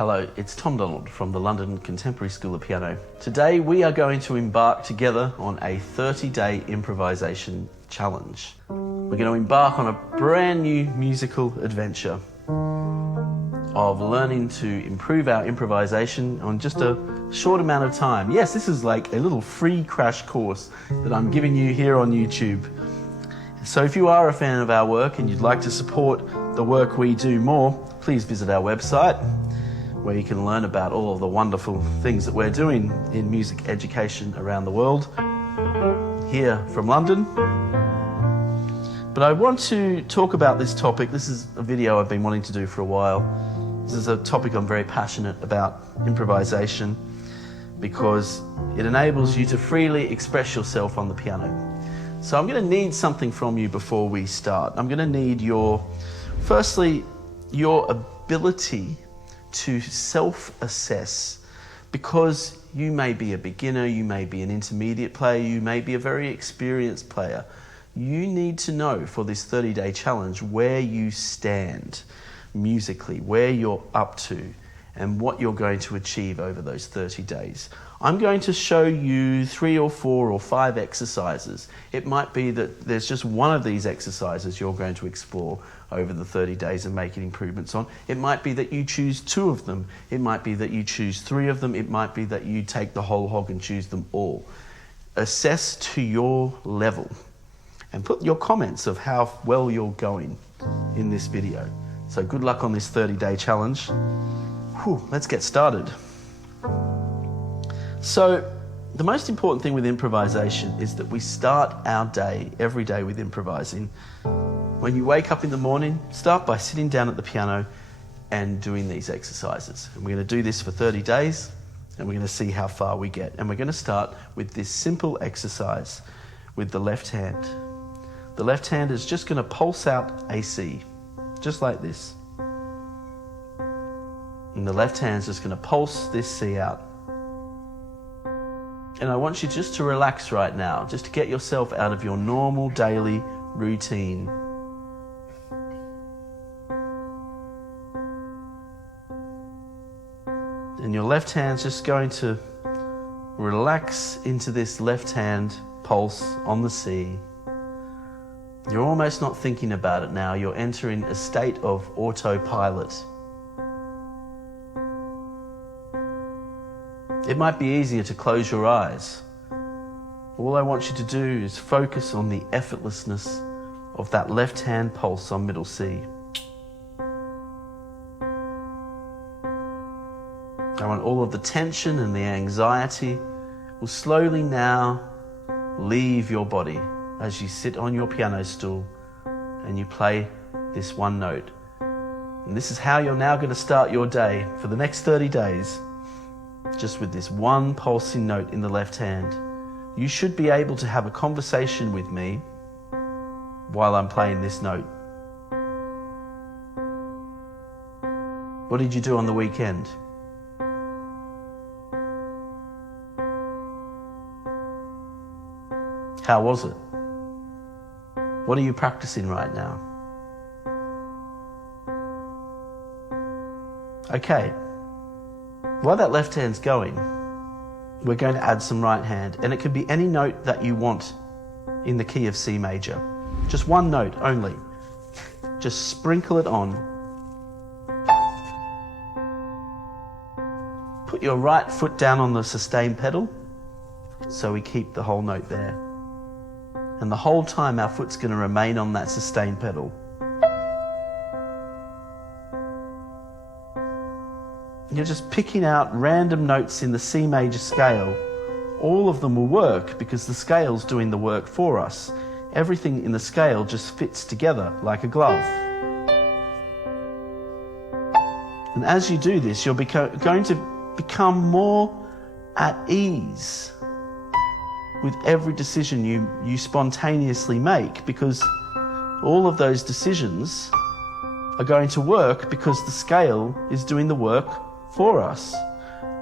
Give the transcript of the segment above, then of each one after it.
Hello, it's Tom Donald from the London Contemporary School of Piano. Today we are going to embark together on a 30-day improvisation challenge. We're going to embark on a brand new musical adventure of learning to improve our improvisation on just a short amount of time. Yes, this is like a little free crash course that I'm giving you here on YouTube. So if you are a fan of our work and you'd like to support the work we do more, please visit our website, where you can learn about all of the wonderful things that we're doing in music education around the world, here from London. But I want to talk about this topic. This is a video I've been wanting to do for a while. This is a topic I'm very passionate about, improvisation, because it enables you to freely express yourself on the piano. So I'm going to need something from you before we start. I'm going to need firstly, your ability to self-assess, because you may be a beginner, you may be an intermediate player, you may be a very experienced player. You need to know for this 30-day challenge where you stand musically, where you're up to, and what you're going to achieve over those 30 days. I'm going to show you 3 or 4 or 5 exercises. It might be that there's just one of these exercises you're going to explore over the 30 days and making improvements on. It might be that you choose 2 of them. It might be that you choose 3 of them. It might be that you take the whole hog and choose them all. Assess to your level and put your comments of how well you're going in this video. So good luck on this 30-day challenge. Let's get started. So the most important thing with improvisation is that we start our day, every day, with improvising. When you wake up in the morning, start by sitting down at the piano and doing these exercises. And we're going to do this for 30 days, and we're going to see how far we get. And we're going to start with this simple exercise with the left hand. The left hand is just going to pulse out a C, just like this. And the left hand's just going to pulse this C out. And I want you just to relax right now, just to get yourself out of your normal daily routine. And your left hand's just going to relax into this left hand pulse on the C. You're almost not thinking about it now. You're entering a state of autopilot. It might be easier to close your eyes. All I want you to do is focus on the effortlessness of that left hand pulse on middle C. I want all of the tension and the anxiety will slowly now leave your body as you sit on your piano stool and you play this one note. And this is how you're now going to start your day for the next 30 days. Just with this one pulsing note in the left hand. You should be able to have a conversation with me while I'm playing this note. What did you do on the weekend? How was it? What are you practicing right now? Okay. While that left hand's going, we're going to add some right hand, and it could be any note that you want in the key of C major. Just one note only. Just sprinkle it on. Put your right foot down on the sustain pedal, so we keep the whole note there. And the whole time our foot's going to remain on that sustain pedal. You're just picking out random notes in the C major scale. All of them will work because the scale's doing the work for us. Everything in the scale just fits together like a glove. And as you do this, you're going to become more at ease with every decision you spontaneously make, because all of those decisions are going to work because the scale is doing the work for us.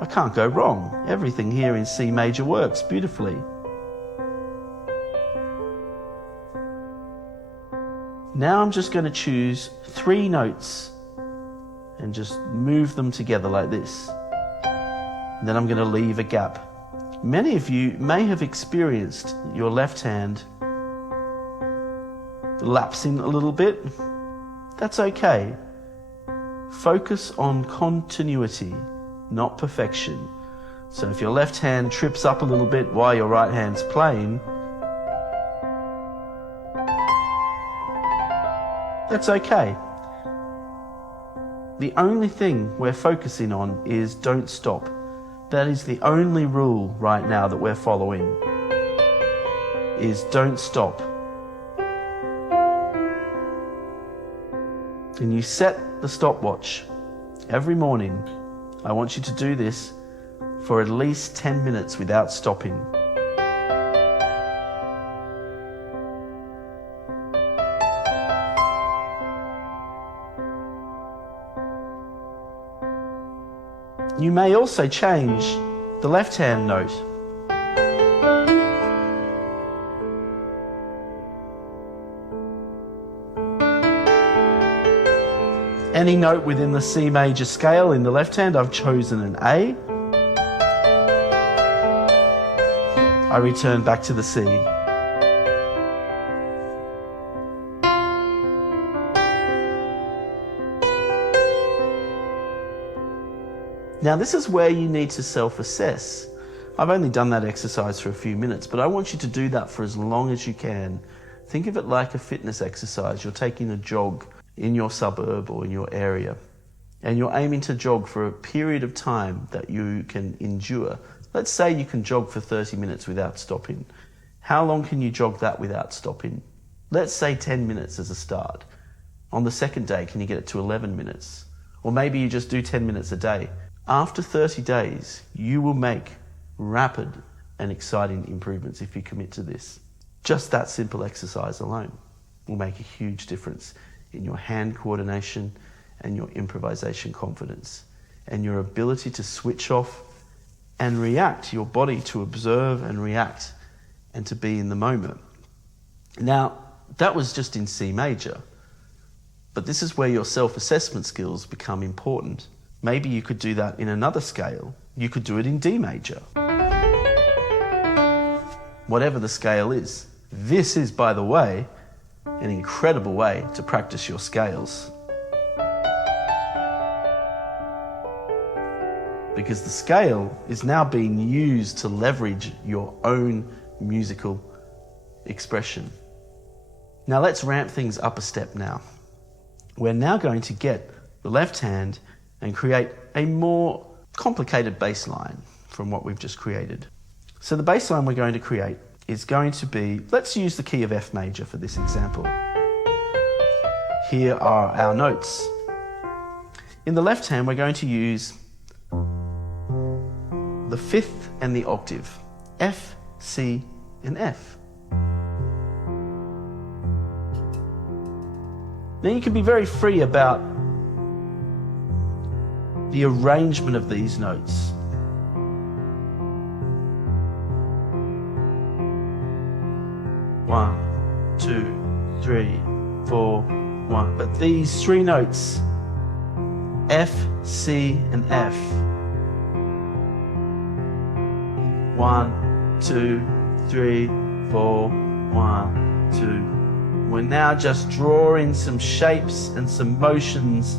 I can't go wrong. Everything here in C major works beautifully. Now I'm just going to choose 3 notes and just move them together like this. And then I'm going to leave a gap. Many of you may have experienced your left hand lapsing a little bit. That's okay. Focus on continuity, not perfection. So if your left hand trips up a little bit while your right hand's playing, that's okay. The only thing we're focusing on is don't stop. That is the only rule right now that we're following, is don't stop. And you set the stopwatch every morning. I want you to do this for at least 10 minutes without stopping. You may also change the left hand note. Any note within the C major scale in the left hand, I've chosen an A. I return back to the C. Now this is where you need to self-assess. I've only done that exercise for a few minutes, but I want you to do that for as long as you can. Think of it like a fitness exercise. You're taking a jog in your suburb or in your area, and you're aiming to jog for a period of time that you can endure. Let's say you can jog for 30 minutes without stopping. How long can you jog that without stopping? Let's say 10 minutes as a start. On the second day, can you get it to 11 minutes? Or maybe you just do 10 minutes a day. After 30 days, you will make rapid and exciting improvements if you commit to this. Just that simple exercise alone will make a huge difference in your hand coordination and your improvisation confidence and your ability to switch off and react, your body to observe and react and to be in the moment. Now, that was just in C major, but this is where your self-assessment skills become important. Maybe you could do that in another scale. You could do it in D major. Whatever the scale is. This is, by the way, an incredible way to practice your scales. Because the scale is now being used to leverage your own musical expression. Now let's ramp things up a step now. We're now going to get the left hand and create a more complicated bass line from what we've just created. So the bass line we're going to create is going to be, let's use the key of F major for this example. Here are our notes. In the left hand, we're going to use the fifth and the octave, F, C, and F. Now you can be very free about the arrangement of these notes. One, two, three, four, one. But these three notes, F, C, and F. 1, 2, 3, 4, 1, 2. We're now just drawing some shapes and some motions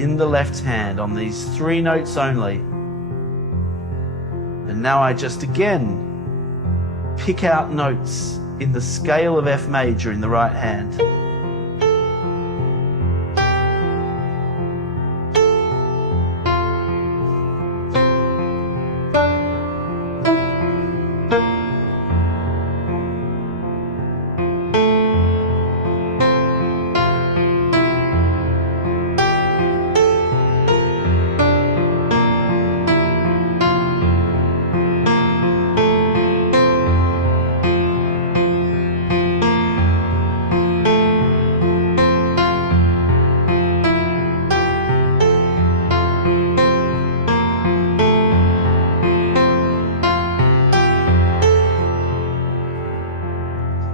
in the left hand on these three notes only. And now I just again pick out notes in the scale of F major in the right hand.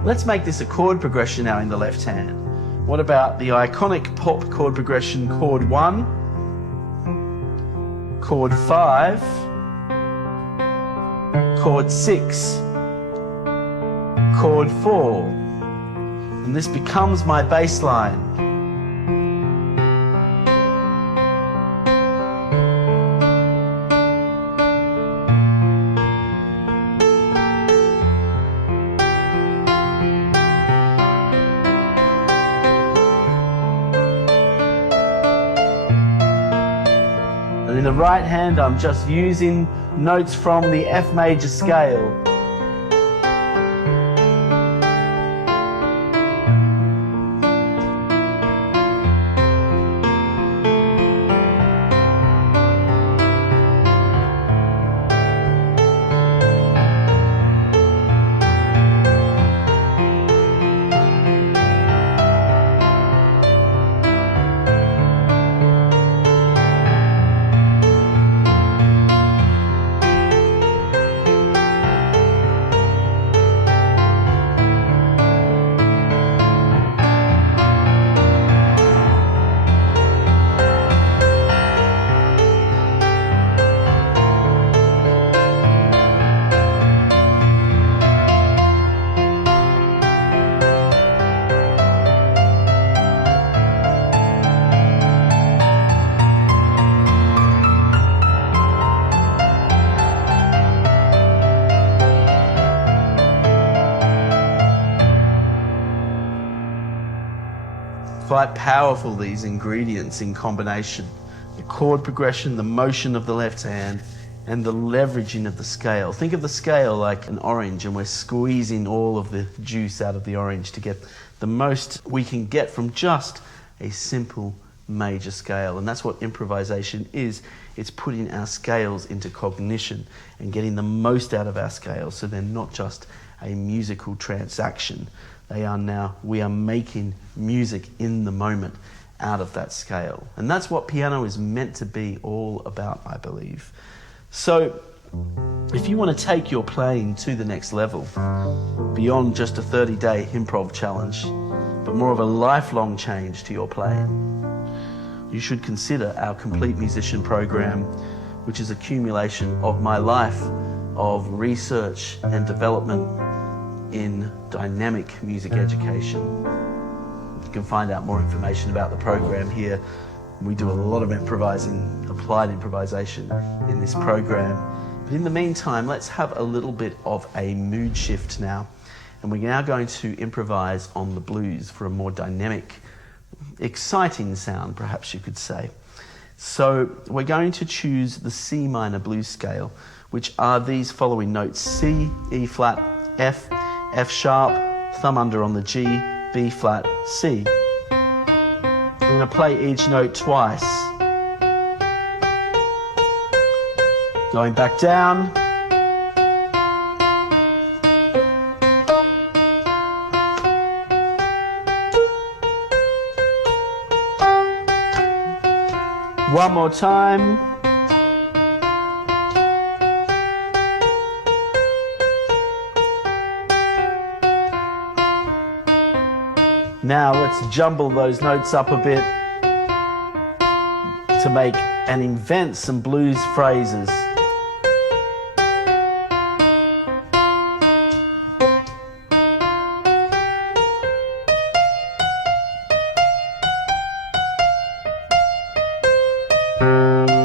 Let's make this a chord progression now in the left hand. What about the iconic pop chord progression chord 1 chord 5, chord 6, chord 4, and this becomes my bass line. And in the right hand, I'm just using notes from the F major scale. Quite powerful, these ingredients in combination. The chord progression, the motion of the left hand, and the leveraging of the scale. Think of the scale like an orange, and we're squeezing all of the juice out of the orange to get the most we can get from just a simple major scale. And that's what improvisation is. It's putting our scales into cognition and getting the most out of our scales, so they're not just a musical transaction. We are making music in the moment out of that scale. And that's what piano is meant to be all about, I believe. So if you want to take your playing to the next level, beyond just a 30-day improv challenge, but more of a lifelong change to your playing, you should consider our Complete Musician program, which is accumulation of my life of research and development in dynamic music education. You can find out more information about the program here. We do a lot of improvising, applied improvisation in this program. But in the meantime, let's have a little bit of a mood shift now. And we're now going to improvise on the blues for a more dynamic, exciting sound, perhaps you could say. So we're going to choose the C minor blues scale, which are these following notes: C, E flat, F, F sharp, thumb under on the G, B flat, C. I'm going to play each note twice. Going back down. One more time. Now let's jumble those notes up a bit to make and invent some blues phrases.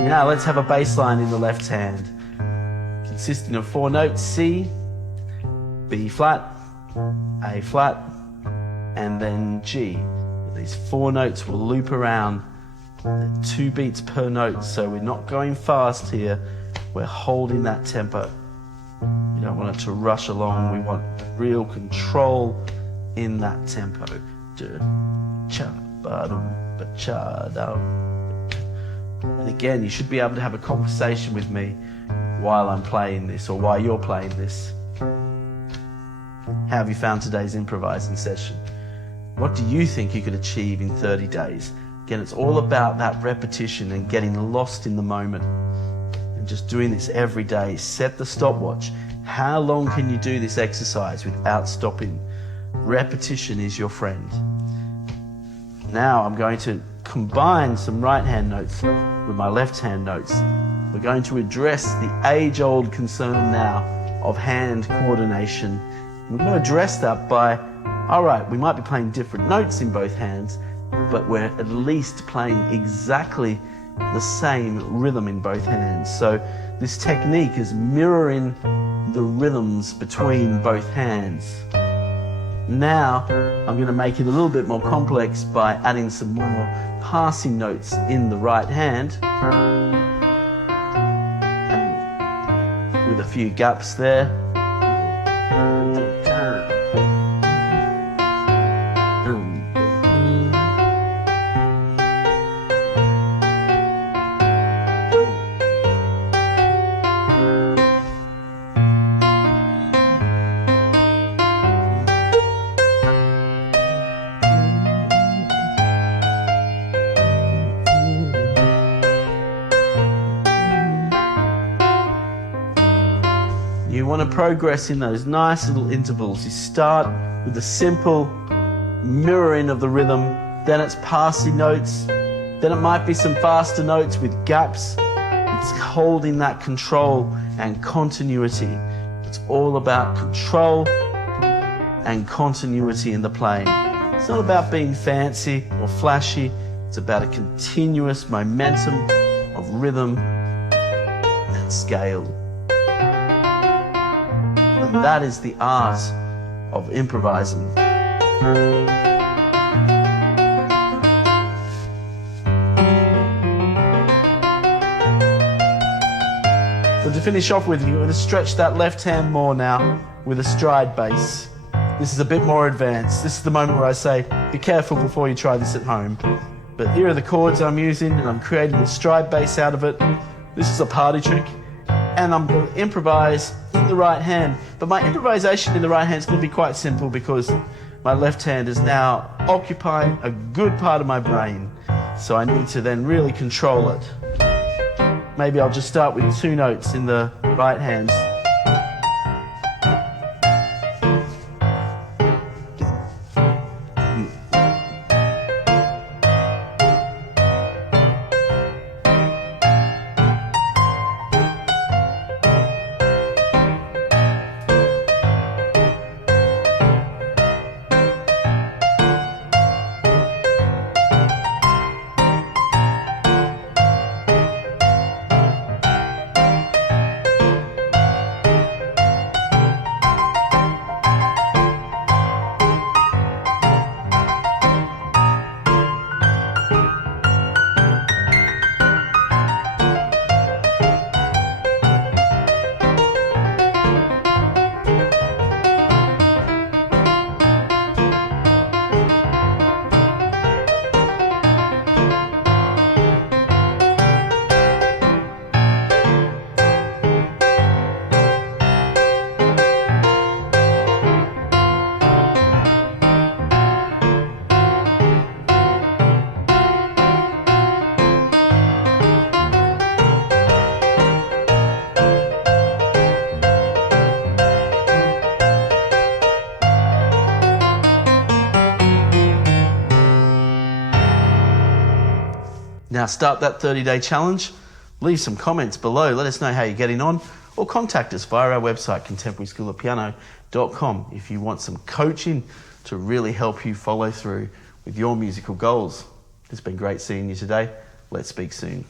Now let's have a bass line in the left hand, consisting of 4 notes: C, B flat, A flat, and then G. These 4 notes will loop around 2 beats per note, so we're not going fast here. We're holding that tempo. We don't want it to rush along. We want real control in that tempo. And again, you should be able to have a conversation with me while I'm playing this, or while you're playing this. How have you found today's improvising session? What do you think you could achieve in 30 days? Again, it's all about that repetition and getting lost in the moment and just doing this every day. Set the stopwatch. How long can you do this exercise without stopping? Repetition is your friend. Now I'm going to combine some right hand notes with my left hand notes We're going to address the age-old concern now of hand coordination. We're going to address that by, all right, we might be playing different notes in both hands, but we're at least playing exactly the same rhythm in both hands. So this technique is mirroring the rhythms between both hands. Now I'm going to make it a little bit more complex by adding some more passing notes in the right hand, and with a few gaps there. You want to progress in those nice little intervals. You start with the simple mirroring of the rhythm, then it's passing notes, then it might be some faster notes with gaps. It's holding that control and continuity. It's all about control and continuity in the playing. It's not about being fancy or flashy. It's about a continuous momentum of rhythm and scale. And that is the art of improvising. So to finish off with, you're going to stretch that left hand more now with a stride bass. This is a bit more advanced. This is the moment where I say, be careful before you try this at home. But here are the chords I'm using, and I'm creating a stride bass out of it. This is a party trick. And I'm going to improvise in the right hand. But my improvisation in the right hand is going to be quite simple because my left hand is now occupying a good part of my brain. So I need to then really control it. Maybe I'll just start with 2 notes in the right hand. Now start that 30-day challenge. Leave some comments below. Let us know how you're getting on, or contact us via our website, contemporaryschoolofpiano.com, if you want some coaching to really help you follow through with your musical goals. It's been great seeing you today. Let's speak soon.